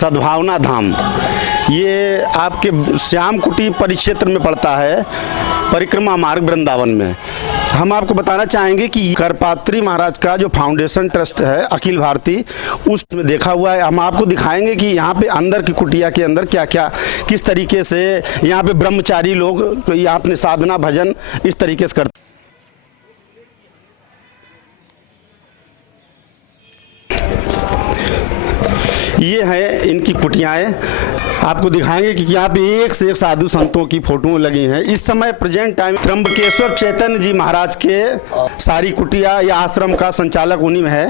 सद्भावना धाम, ये आपके श्याम कुटी परिक्षेत्र में पड़ता है, परिक्रमा मार्ग वृंदावन में। हम आपको बताना चाहेंगे कि करपात्री महाराज का जो फाउंडेशन ट्रस्ट है अखिल भारतीय, उसमें देखा हुआ है। हम आपको दिखाएंगे कि यहाँ पे अंदर की कुटिया के अंदर क्या क्या किस तरीके से यहाँ पे ब्रह्मचारी लोग यहाँ अपने साधना भजन इस तरीके से करते। ये है इनकी कुटियाएँ, आपको दिखाएंगे कि यहाँ पे एक से एक साधु संतों की फोटो लगी हैं। इस समय प्रेजेंट टाइम त्र्यंबकेश्वर चैतन्य जी महाराज के सारी कुटिया या आश्रम का संचालक उन्हीं में है।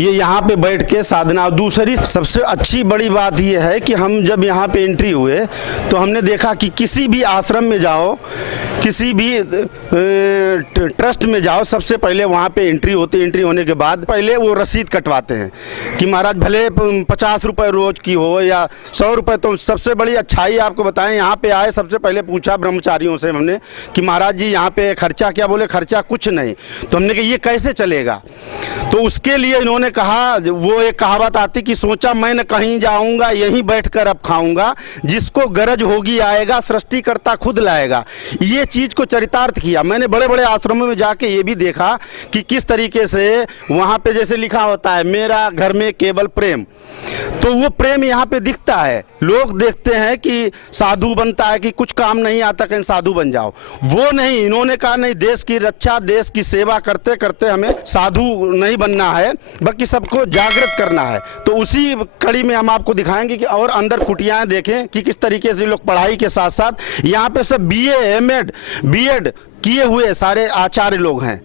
ये यहाँ पे बैठ के साधना। दूसरी सबसे अच्छी बड़ी बात ये है कि हम जब यहाँ पे एंट्री हुए तो हमने देखा कि किसी भी आश्रम में जाओ, किसी भी ट्रस्ट में जाओ, सबसे पहले वहाँ पे एंट्री होती है। एंट्री होने के बाद पहले वो रसीद कटवाते हैं कि महाराज भले 50 रुपये रोज की हो या 100 रुपये। तो सबसे बड़ी अच्छाई आपको बताएं, यहाँ पे आए सबसे पहले पूछा ब्रह्मचारियों से हमने कि महाराज जी यहाँ पे खर्चा क्या? बोले खर्चा कुछ नहीं। तो हमने कहा ये कैसे चलेगा? तो उसके लिए इन्होंने कहा, वो एक कहावत आती कि सोचा मैं न कहीं जाऊंगा, यहीं बैठकर अब खाऊंगा, जिसको गरज होगी आएगा, सृष्टिकर्ता खुद लाएगा। ये चीज को चरितार्थ किया। मैंने बड़े बड़े आश्रमों में जाके ये भी देखा कि किस तरीके से वहां पे जैसे लिखा होता है मेरा घर में केवल प्रेम, तो वो प्रेम यहाँ पे दिखता है। लोग देखते हैं कि साधु बनता है कि कुछ काम नहीं आता कहीं साधु बन जाओ, वो नहीं। इन्होंने कहा नहीं, देश की रक्षा देश की सेवा करते करते हमें साधु नहीं बनना है बल्कि सबको जागृत करना है। तो उसी कड़ी में हम आपको दिखाएंगे कि और अंदर कुटियाएं देखें कि किस तरीके से लोग पढ़ाई के साथ साथ यहाँ पे सब BA MAd BEd किए हुए सारे आचार्य लोग हैं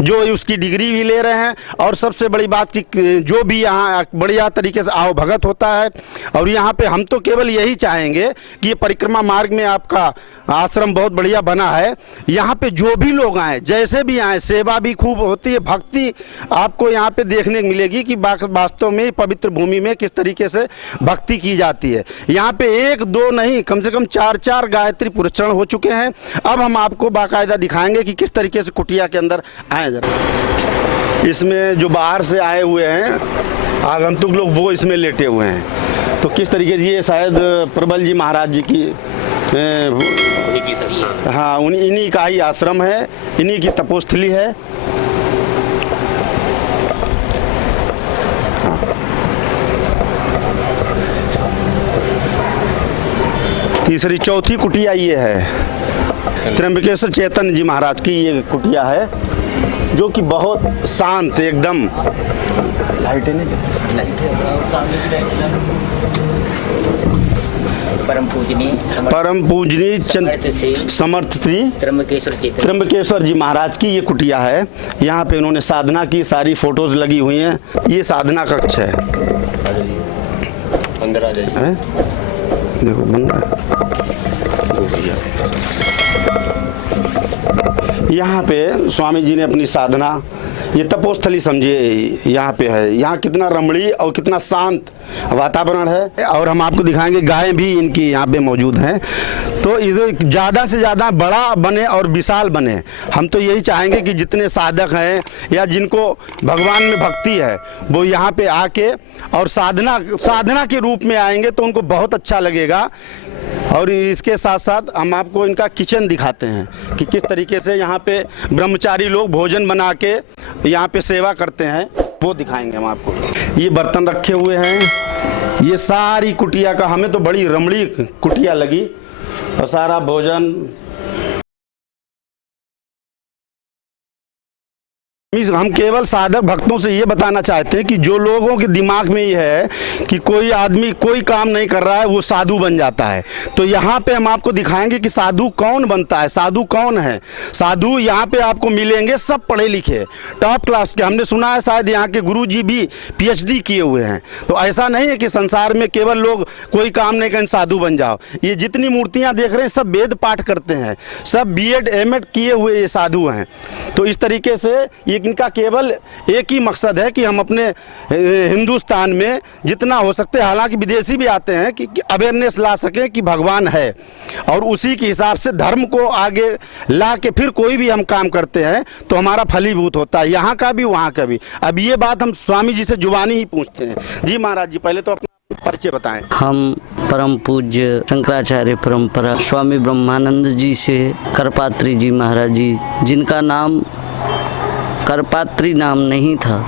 जो उसकी डिग्री भी ले रहे हैं। और सबसे बड़ी बात कि जो भी यहाँ बढ़िया तरीके से आओ भगत होता है। और यहाँ पे हम तो केवल यही चाहेंगे कि ये परिक्रमा मार्ग में आपका आश्रम बहुत बढ़िया बना है। यहाँ पे जो भी लोग आए, जैसे भी आए, सेवा भी खूब होती है, भक्ति आपको यहाँ पे देखने को मिलेगी कि वास्तव में पवित्र भूमि में किस तरीके से भक्ति की जाती है। यहाँ पे 1-2 नहीं, कम से कम 4-4 गायत्री पुरस्कार हो चुके हैं। अब हम आपको बाकायदा दिखाएंगे कि किस तरीके से कुटिया के अंदर आए। जरा इसमें जो बाहर से आए हुए हैं आगंतुक लोग, वो इसमें लेटे हुए हैं। तो किस तरीके से ये शायद प्रबल जी महाराज जी की हाँ इन्हीं का ही आश्रम है, इन्हीं की तपोस्थली है। तीसरी चौथी कुटिया ये है, त्र्यंबकेश्वर चैतन्य जी महाराज की ये कुटिया है जो कि बहुत शांत एकदम। लाइट नहीं, परम पूजनीय समर्थ श्री त्र्यंबकेश्वर जी महाराज की ये कुटिया है। यहाँ पे उन्होंने साधना की सारी फोटोज लगी हुई हैं। ये साधना कक्ष है। अंदर आ जाइए, देखो बंद। यहाँ पे स्वामी जी ने अपनी साधना, ये तपोस्थली समझिए यहाँ पे है। यहाँ कितना रमणीय और कितना शांत वातावरण है। और हम आपको दिखाएंगे गायें भी इनकी यहाँ पे मौजूद हैं। तो इसे ज़्यादा से ज़्यादा बड़ा बने और विशाल बने। हम तो यही चाहेंगे कि जितने साधक हैं या जिनको भगवान में भक्ति है वो यहाँ पे आके और साधना के रूप में आएंगे तो उनको बहुत अच्छा लगेगा। और इसके साथ साथ हम आपको इनका किचन दिखाते हैं कि किस तरीके से यहाँ पे ब्रह्मचारी लोग भोजन बना के यहाँ पे सेवा करते हैं, वो दिखाएंगे हम आपको। ये बर्तन रखे हुए हैं। ये सारी कुटिया का हमें तो बड़ी रमणीय कुटिया लगी और सारा भोजन। हम केवल साधक भक्तों से ये बताना चाहते हैं कि जो लोगों के दिमाग में ये है कि कोई आदमी कोई काम नहीं कर रहा है वो साधु बन जाता है, तो यहाँ पे हम आपको दिखाएंगे कि साधु कौन बनता है, साधु कौन है। साधु यहाँ पे आपको मिलेंगे सब पढ़े लिखे टॉप क्लास के। हमने सुना है शायद यहाँ के गुरु जी भी PhD किए हुए हैं। तो ऐसा नहीं है कि संसार में केवल लोग कोई काम नहीं करें साधु बन जाओ। ये जितनी मूर्तियाँ देख रहे हैं सब वेद पाठ करते हैं, सब BEd MAd किए हुए ये साधु हैं। तो इस तरीके से ये इनका केवल एक ही मकसद है कि हम अपने हिंदुस्तान में जितना हो सकते हैं, हालांकि विदेशी भी आते हैं, कि अवेयरनेस ला सकें कि भगवान है, और उसी के हिसाब से धर्म को आगे ला के फिर कोई भी हम काम करते हैं तो हमारा फलीभूत होता है, यहाँ का भी वहाँ का भी। अब ये बात हम स्वामी जी से जुबानी ही पूछते हैं। जी महाराज जी, पहले तो अपना परिचय बताएं। हम परम पूज्य शंकराचार्य परंपरा स्वामी ब्रह्मानंद जी से करपात्री जी महाराज जी, जिनका नाम करपात्री नाम नहीं था,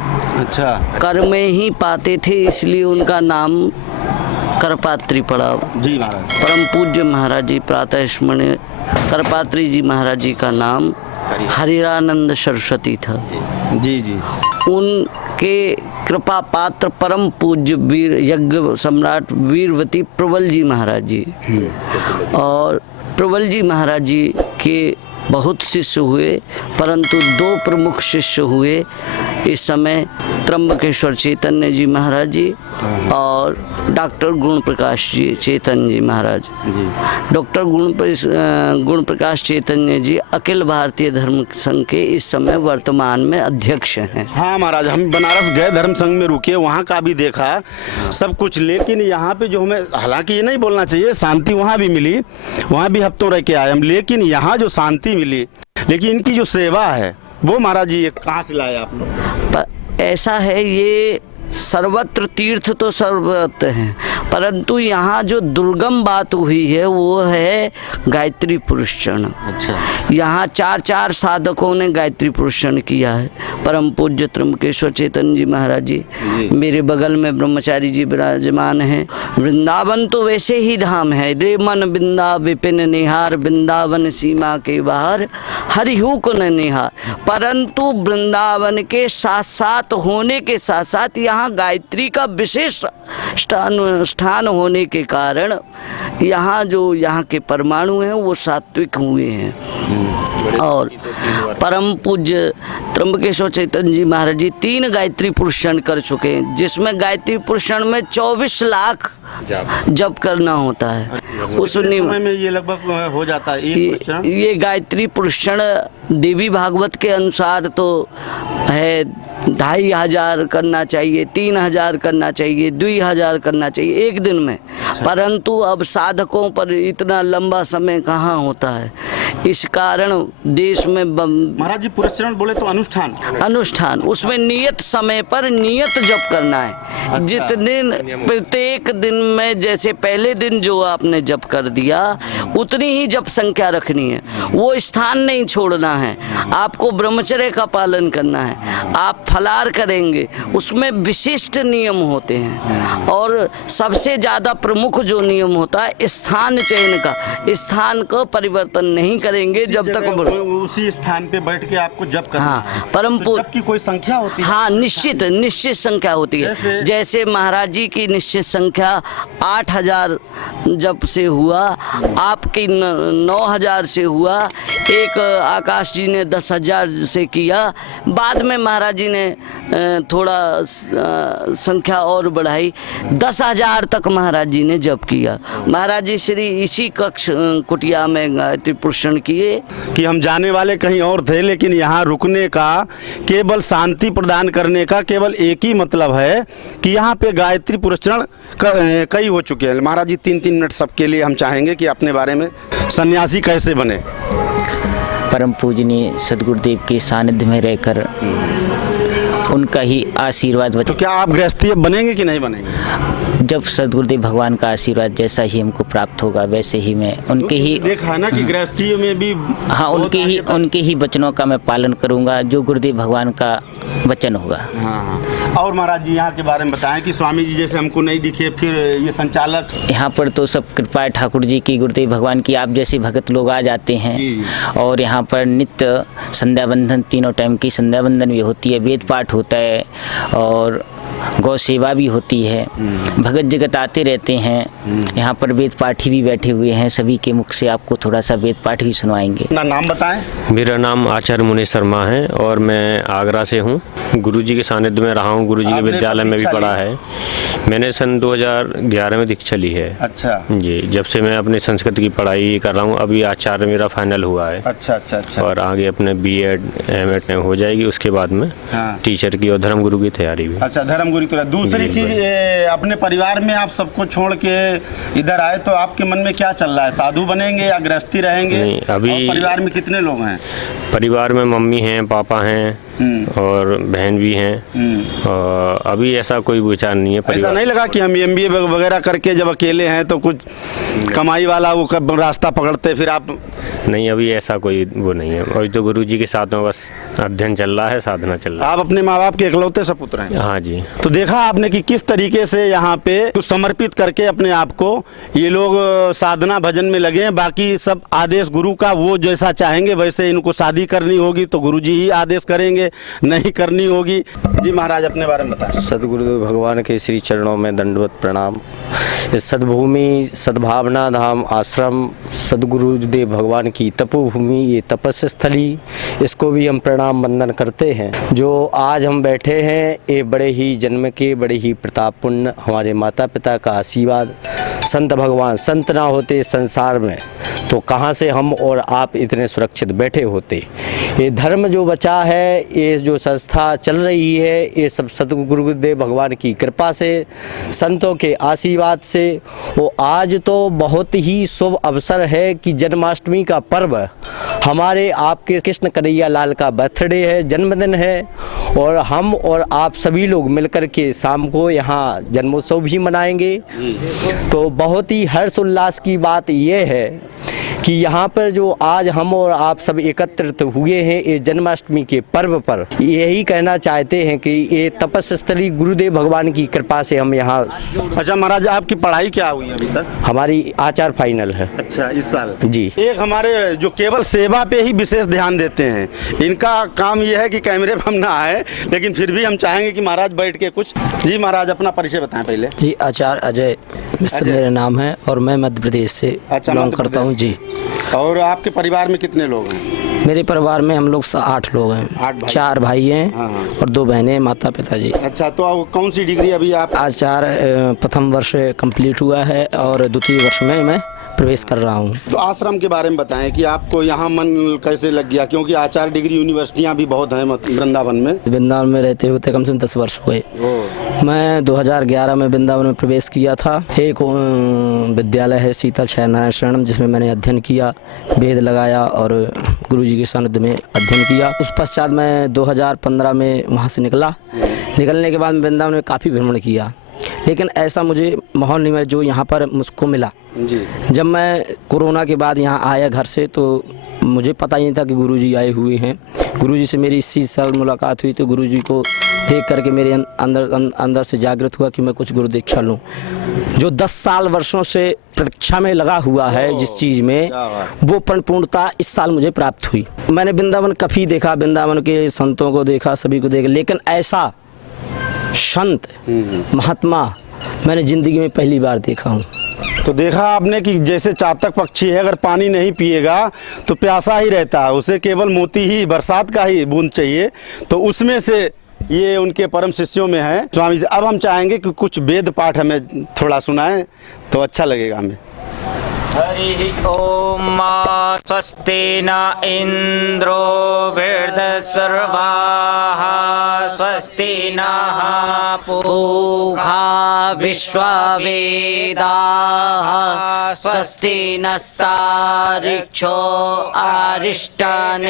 अच्छा, कर में ही पाते थे, इसलिए उनका नाम करपात्री पड़ा। जी महाराज। परम पूज्य महाराज जी प्रातः स्मरणीय करपात्री जी महाराज जी का नाम हरिरानंद सरस्वती था। जी जी। उनके कृपा पात्र परम पूज्य वीर यज्ञ सम्राट वीरवती प्रबल जी महाराज जी, और प्रबल जी महाराज जी के बहुत शिष्य हुए, परंतु दो प्रमुख शिष्य हुए इस समय, त्र्यंबकेश्वर चैतन्य जी महाराज जी और डॉक्टर गुण प्रकाश जी चैतन्य जी महाराज। डॉक्टर गुण प्रकाश चैतन्य जी अखिल भारतीय धर्म संघ के इस समय वर्तमान में अध्यक्ष हैं। हाँ महाराज, हम बनारस गए, धर्म संघ में रुके, वहाँ का भी देखा सब कुछ, लेकिन यहाँ पे जो हमें, हालांकि ये नहीं बोलना चाहिए, शांति वहाँ भी मिली, वहाँ भी हफ्तों रह के आए हम, लेकिन यहाँ जो शांति मिली, लेकिन इनकी जो सेवा है वो महाराज जी ये कहाँ से लाए आप लोग? ऐसा है, ये सर्वत्र तीर्थ तो सर्वत्र हैं, परंतु यहाँ जो दुर्गम बात हुई है वो है गायत्री पुरुषचरण। अच्छा। यहाँ 4 साधकों ने गायत्री पुरुषचरण किया है। परम पूज्य त्र्यंबकेश्वर चैतन्य जी महाराज जी, मेरे बगल में ब्रह्मचारी जी विराजमान हैं। वृंदावन तो वैसे ही धाम है, रे मन बिंदा विपिन निहार, वृंदावन सीमा के बाहर हरिहु को न निहार, परंतु वृंदावन के साथ साथ होने के साथ साथ यहाँ गायत्री का विशेष स्थान होने के कारण यहाँ जो यहाँ के परमाणु हैं वो सात्विक हुए हैं। और परम पूज्य त्र्यंबकेश्वर चैतन्य जी महाराज जी 3 गायत्री पुरुषचरण कर चुके हैं, जिसमें गायत्री पुरुषचरण में 24 लाख जप करना होता है। उस समय में ये लगभग हो जाता है ये गायत्री पुरुषचरण देवी भागवत के अनुसार तो है 2500 करना चाहिए, 3000 करना चाहिए, 2000 करना चाहिए एक दिन में, परंतु अब साधकों पर इतना लंबा समय कहाँ होता है, इस कारण देश में महाराज जी पुरस्चरण बोले तो अनुष्ठान, उसमें नियत समय पर नियत जप करना है। अच्छा। जितने प्रत्येक दिन में, जैसे पहले दिन जो आपने जप कर दिया उतनी ही जप संख्या रखनी है, वो स्थान नहीं छोड़ना है, आपको ब्रह्मचर्य का पालन करना है। आप फलार करेंगे, उसमें विशिष्ट नियम होते हैं, और सबसे ज़्यादा प्रमुख जो नियम होता है स्थान चयन का, स्थान को परिवर्तन नहीं करेंगे जब तक उसी स्थान पे बैठ के आपको जप करना। हाँ, परम जप की कोई संख्या होती है? हाँ, निश्चित संख्या होती है। जैसे महाराज जी की निश्चित संख्या 8000 जप से हुआ, आपकी 9000 से हुआ, एक आकाश जी ने 10,000 से किया, बाद में महाराज जी ने थोड़ा संख्या और बढ़ाई, 10,000 तक महाराज जी ने जप किया। महाराज जी श्री इसी कक्ष कुटिया में गायत्री पुरुषचरण किए कि हम जाने वाले कहीं और थे, लेकिन यहाँ रुकने का, केवल शांति प्रदान करने का केवल एक ही मतलब है कि यहाँ पे गायत्री पुरुषचरण कई हो चुके हैं। महाराज जी 3-3 मिनट सबके लिए हम चाहेंगे कि अपने बारे में, सन्यासी कैसे बने? परम पूजनीय सदगुरुदेव के सानिध्य में रहकर उनका ही आशीर्वाद। तो क्या आप गृहस्थी बनेंगे कि नहीं बनेंगे? जब सदगुरुदेव भगवान का आशीर्वाद जैसा ही हमको प्राप्त होगा वैसे ही मैं उनके ही देखा ना कि गृहस्थी में भी, हाँ, उनके ही वचनों का मैं पालन करूंगा, जो गुरुदेव भगवान का वचन होगा। हाँ। और महाराज जी यहाँ के बारे में बताएं कि स्वामी जी जैसे हमको नहीं दिखे, फिर ये संचालक, यहाँ पर तो सब कृपा है ठाकुर जी की, गुरुदेव भगवान की। आप जैसे भगत लोग आ जाते हैं और यहाँ पर नित्य संध्या बंदन, 3 टाइम की संध्या बंदन भी होती है, वेद पाठ होता है, और गौ सेवा भी होती है, भगत जगत आते रहते हैं। यहाँ पर वेद पाठी भी बैठे हुए हैं, सभी के मुख से आपको थोड़ा सा वेद पाठ भी सुनवाएंगे। अपना नाम बताएं। मेरा नाम आचार्य मुनीश शर्मा है और मैं आगरा से हूँ। गुरुजी के सानिध्य में रहा हूँ, गुरुजी के आपने विद्यालय में भी दीक्षा पढ़ा ली? है। मैंने सन 2011 में दीक्षा ली है। अच्छा जी, जब से मैं अपने संस्कृत की पढ़ाई कर रहा हूँ। अभी आचार्य मेरा फाइनल हुआ है अच्छा अच्छा अच्छा। और आगे अपने बीएड एमएड हो जाएगी, उसके बाद में हाँ। टीचर की और धर्मगुरु की तैयारी भी। अच्छा, धर्मगुरु तो दूसरी जी, चीज अपने परिवार में आप सबको छोड़ के इधर आए तो आपके मन में क्या चल रहा है? साधु बनेंगे या गृहस्थी रहेंगे? नहीं, अभी और परिवार में कितने लोग हैं? परिवार में मम्मी हैं, पापा हैं और बहन भी हैं। और अभी ऐसा कोई विचार नहीं है। ऐसा नहीं लगा कि हम एमबीए वगैरह करके जब अकेले हैं तो कुछ कमाई वाला वो रास्ता पकड़ते फिर आप? नहीं, अभी ऐसा कोई वो नहीं है। अभी तो गुरुजी के साथ में बस अध्ययन चल रहा है, साधना चल रहा है। आप अपने माँ बाप के इकलौते सपुत्र हैं? हाँ जी। तो देखा आपने कि किस तरीके से यहाँ पे कुछ समर्पित करके अपने आप को ये लोग साधना भजन में लगे हैं। बाकी सब आदेश गुरु का, वो जैसा चाहेंगे वैसे इनको शादी करनी होगी तो गुरुजी ही आदेश करेंगे, नहीं करनी होगी। जी महाराज, अपने बारे में बताएं। सदगुरुदेव भगवान के श्री चरणों में दंडवत प्रणाम। इस सद्भूमि, सद्भावना धाम आश्रम, सदगुरुदेव भगवान की तपोभूमि, ये तपस्या स्थली, इसको भी हम प्रणाम वंदन करते हैं। जो आज हम बैठे हैं ये बड़े ही जन्म के, बड़े ही प्रतापपूर्ण हमारे माता पिता का आशीर्वाद। संत भगवान संत ना होते संसार में तो कहाँ से हम और आप इतने सुरक्षित बैठे होते। ये धर्म जो बचा है, ये जो संस्था चल रही है, ये सब सतगुरुदेव भगवान की कृपा से, संतों के आशीर्वाद से। वो आज तो बहुत ही शुभ अवसर है कि जन्माष्टमी का पर्व, हमारे आपके कृष्ण कन्हैया लाल का बर्थडे है, जन्मदिन है। और हम और आप सभी लोग मिलकर के शाम को यहाँ जन्मोत्सव भी मनाएंगे। तो बहुत ही हर्ष उल्लास की बात ये है कि यहाँ पर जो आज हम और आप सब एकत्रित हुए हैं ये जन्माष्टमी के पर्व पर, यही कहना चाहते हैं कि ये तपस्या स्थली गुरुदेव भगवान की कृपा से हम यहाँ। अच्छा महाराज, आपकी पढ़ाई क्या हुई अभी तक? हमारी आचार फाइनल है। अच्छा, इस साल? जी। एक हमारे जो केवल सेवा पे ही विशेष ध्यान देते हैं, इनका काम ये है कि कैमरे पर हम ना आए, लेकिन फिर भी हम चाहेंगे कि महाराज बैठ के कुछ। जी महाराज, अपना परिचय बताएं पहले। जी, आचार्य अजय मिश्र मेरा नाम है और मैं मध्य प्रदेश से बिलोंग करता हूँ। जी। और आपके परिवार में कितने लोग हैं? मेरे परिवार में हम लोग 8 लोग हैं। 8 भाई? 4 भाई हैं। हाँ। और 2 बहनें, माता पिता जी। अच्छा, तो कौन सी डिग्री अभी आप? आचार्य प्रथम वर्ष कंप्लीट हुआ है और द्वितीय वर्ष में मैं प्रवेश कर रहा हूँ। तो आश्रम के बारे में बताएं कि आपको यहाँ मन कैसे लग गया, क्योंकि आचार्य डिग्री यूनिवर्सिटियाँ भी बहुत हैं वृंदावन में। वृंदावन में रहते होते कम से कम 10 वर्ष हुए। मैं 2011 में वृंदावन में प्रवेश किया था। एक विद्यालय है शीतल छायानारायण शरणम, जिसमें मैंने अध्ययन किया, वेद लगाया और गुरुजी के सानिध्य में अध्ययन किया। उस पश्चात मैं 2015 में वहाँ से निकला। निकलने के बाद वृंदावन में काफ़ी भ्रमण किया, लेकिन ऐसा मुझे माहौल नहीं मिला जो यहाँ पर मुझको मिला। जी। जब मैं कोरोना के बाद यहाँ आया घर से तो मुझे पता ही नहीं था कि गुरुजी आए हुए हैं। गुरुजी से मेरी इसी साल मुलाकात हुई तो गुरुजी को देख करके मेरे अंदर से जागृत हुआ कि मैं कुछ गुरु दीक्षा लूँ। जो 10 साल वर्षों से प्रतीक्षा में लगा हुआ है जिस चीज़ में, वो परिपूर्णता इस साल मुझे प्राप्त हुई। मैंने वृंदावन काफ़ी देखा, वृंदावन के संतों को देखा, सभी को देखा, लेकिन ऐसा संत महात्मा मैंने ज़िंदगी में पहली बार देखा हूँ। तो देखा आपने कि जैसे चातक पक्षी है, अगर पानी नहीं पिएगा तो प्यासा ही रहता है, उसे केवल मोती ही, बरसात का ही बूंद चाहिए। तो उसमें से ये उनके परम शिष्यों में है स्वामी जी। अब हम चाहेंगे कि कुछ वेद पाठ हमें थोड़ा सुनाएं तो अच्छा लगेगा हमें। हरि ओम स्वस्ति न इंद्रो वृद्धसर्वाः स्वस्ति नः पूषा विश्ववेदाः स्वस्ति नस्तार्क्ष्यो अरिष्टनेमिः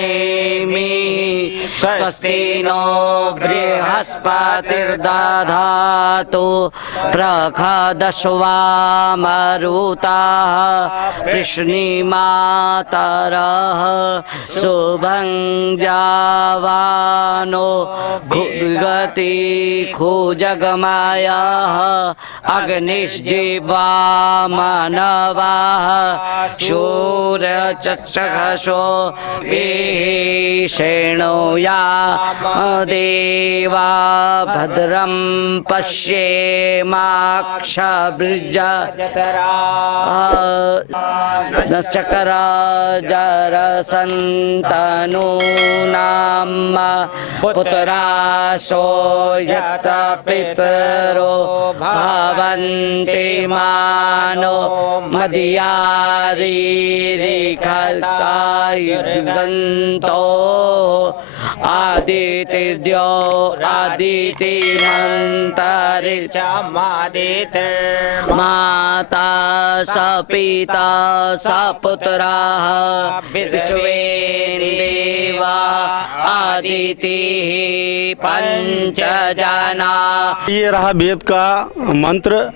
स्वस्ति नो बृहस्पतिर्दधातु प्रखदश्वामरुताः कृष्णीमातरः शुभं जावानो गति खुजगमायः अग्निश्जीवामनव शूर चक्षुषो विषेणो या देवा भद्रं पश्येमाक्षभिर्यजत्रा चकराजरसन्तनूनां पुत्रासो यत् पितरो भवन्ति मानो मदीयारीरिखतायुर्गन्तो आदित्यो आदितिमन्तरिक्षमादितिर्माता स पिता स पुत्राः विश्वेन्देवा आदितिः पंचजना। ये रहा वेद का मंत्र,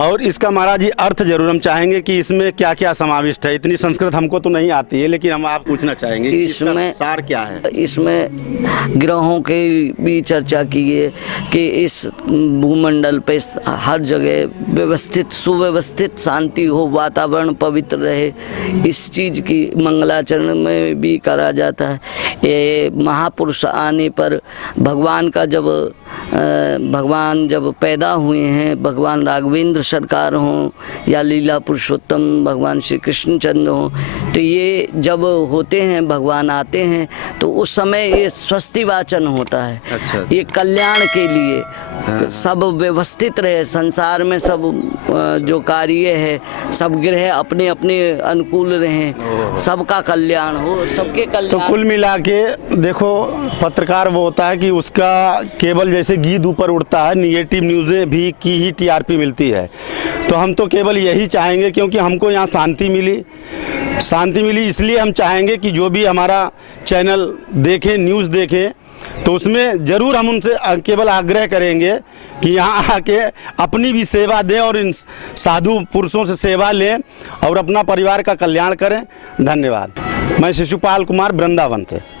और इसका महाराज जी अर्थ जरूर हम चाहेंगे कि इसमें क्या क्या समाविष्ट है। इतनी संस्कृत हमको तो नहीं आती है, लेकिन हम आप पूछना चाहेंगे कि इसका सार क्या है। इसमें ग्रहों के भी चर्चा की है कि इस भूमंडल पे हर जगह व्यवस्थित सुव्यवस्थित शांति हो, वातावरण पवित्र रहे, इस चीज़ की मंगलाचरण में भी करा जाता है। ये महापुरुष आने पर भगवान का भगवान जब पैदा हुए हैं, भगवान राघवेंद्र सरकार हों या लीला पुरुषोत्तम भगवान श्री कृष्णचंद्र हों, तो ये जब होते हैं, भगवान आते हैं, तो उस समय ये स्वस्ति वाचन होता है। अच्छा। ये कल्याण के लिए सब व्यवस्थित रहे, संसार में सब जो कार्य है, सब ग्रह अपने अपने अनुकूल रहें, सबका कल्याण हो, सबके तो कल्याण। कुल मिला के देखो, पत्रकार वो होता है कि उसका केवल जैसे गीद ऊपर उड़ता है, निगेटिव न्यूज़ें भी की ही टीआरपी मिलती है। तो हम तो केवल यही चाहेंगे, क्योंकि हमको यहाँ शांति मिली, इसलिए हम चाहेंगे कि जो भी हमारा चैनल देखें, न्यूज़ देखें, तो उसमें ज़रूर हम उनसे केवल आग्रह करेंगे कि यहाँ आके अपनी भी सेवा दें और इन साधु पुरुषों से सेवा लें और अपना परिवार का कल्याण करें। धन्यवाद। मैं शिशुपाल कुमार, वृंदावन से।